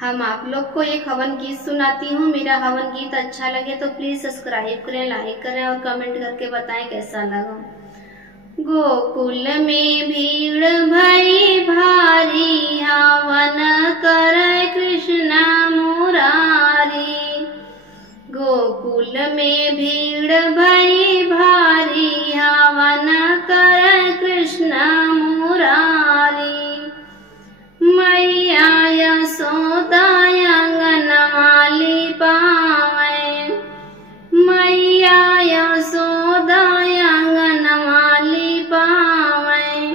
हम आप लोग को एक हवन गीत सुनाती हूँ। मेरा हवन गीत अच्छा लगे तो प्लीज सब्सक्राइब करें, लाइक करें और कमेंट करके बताएं कैसा लगा। गोकुल में भीड़ भई भारी, हवन करे कृष्ण मुरारी। गोकुल में भीड़ भई भारी, हवन करे कृष्ण मुरारी। मैया यशोदा अंगनवा लिपावै, मैया यशोदा अंगनवा लिपावै।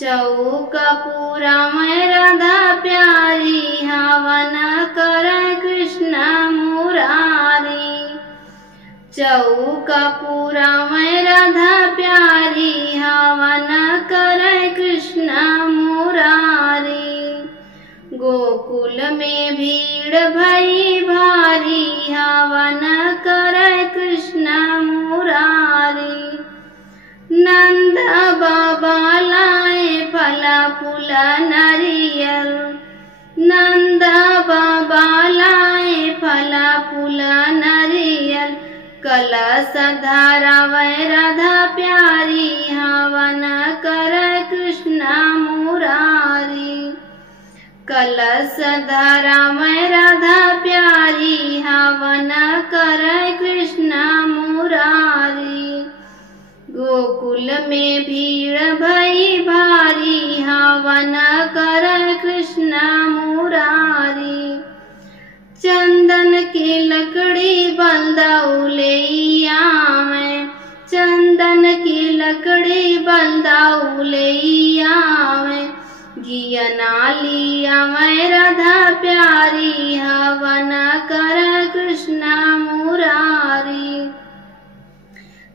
चौका पुरावै राधा प्यारी, हवन करे कृष्ण मुरारी। चौका पुरावै राधा प्यारी, हवन करे कृष्ण मुरारी। गोकुल में भीड़ भई भारी, हवन करे कृष्ण मुरारी। नंद बाबा लाए फल फूल नारियल, नंद बाबा लाए फल फूल नारियल। कलश धरावै राधा प्यारी, हवन करे कृष्ण मुरारी। कलश धरावै राधा प्यारी, हवन करे कृष्ण मुरारी। गोकुल में भीड़ भई भारी, हवन करे कृष्ण मुरारी। चंदन की लकड़ी बंदाउले आवे, चंदन की लकड़ी बंदाउले आवे। गियना लियावै राधा प्यारी, हवन करे कृष्ण मुरारी।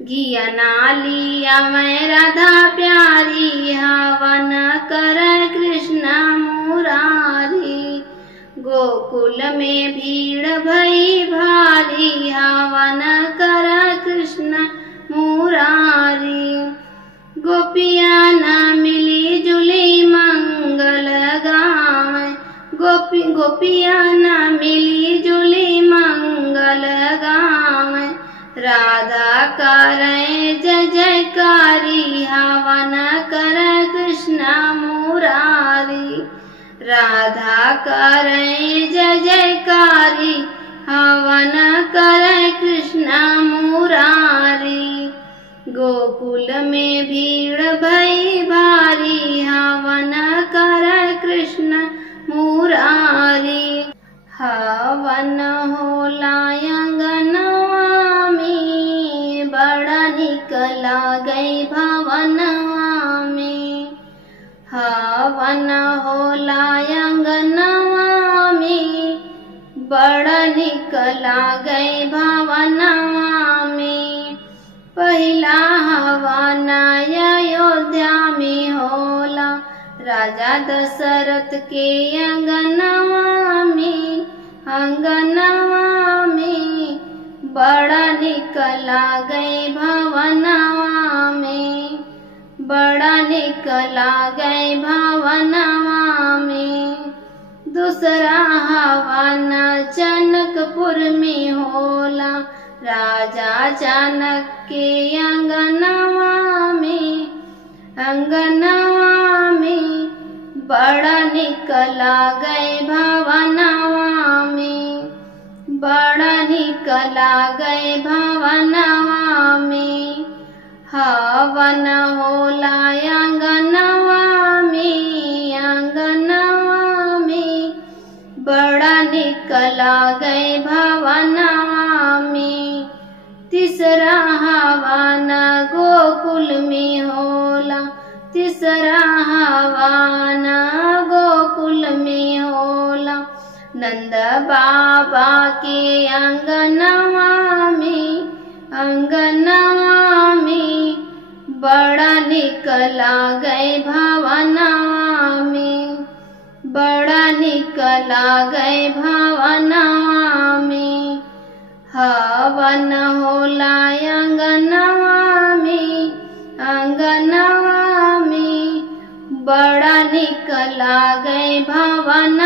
गियना लियावै राधा प्यारी, हवन करे कृष्ण मुरारी। गोकुल में भीड़ भई भारी, हवन करे कृष्ण मुरारी। गोपिया न मिली जुली मंगल गावे, गोपिया न मिली जुली मंगल गावे। राधा करे जय जयकारी, हवन करे कृष्ण मुरारी। राधा करे जय जयकारी, हवन करे कृष्ण मुरारी। गोकुल में भीड़ भई भारी, हवन करे कृष्ण मुरारी। हवन होला अंगनवा में, बड़ा निक लागै भवनवा में। हवन होला अंगनवा में, बड़ा निक लागै भवनवा में। पहिला हवन अयोध्या में होला, राजा दशरथ के अंगनवा में। अंगनवा में बड़ा निक लागै भवनवा में, बड़ा निक लागै भवनवा में। दूसरा हवन जनकपुर में होला, राजा जनक के अंगनवा में। अंगनवा में बड़ा निक लागै भवनवा में, बड़ा निक लागै भवनवा में। हवन होला अंगनवा में, अंगनवा में बड़ा निक लागै भवनवा में। तीसरा हवन गोकुल में होला, तीसरा हवन गोकुल में होला। नंद बाबा के अंगनवा में, अंगनवा में बड़ा निक लागै भवनवा में, बड़ा निक लागै भवनवा में। हवन होला अंगनवा में, अंगनवा में बड़ा निक लागै भवन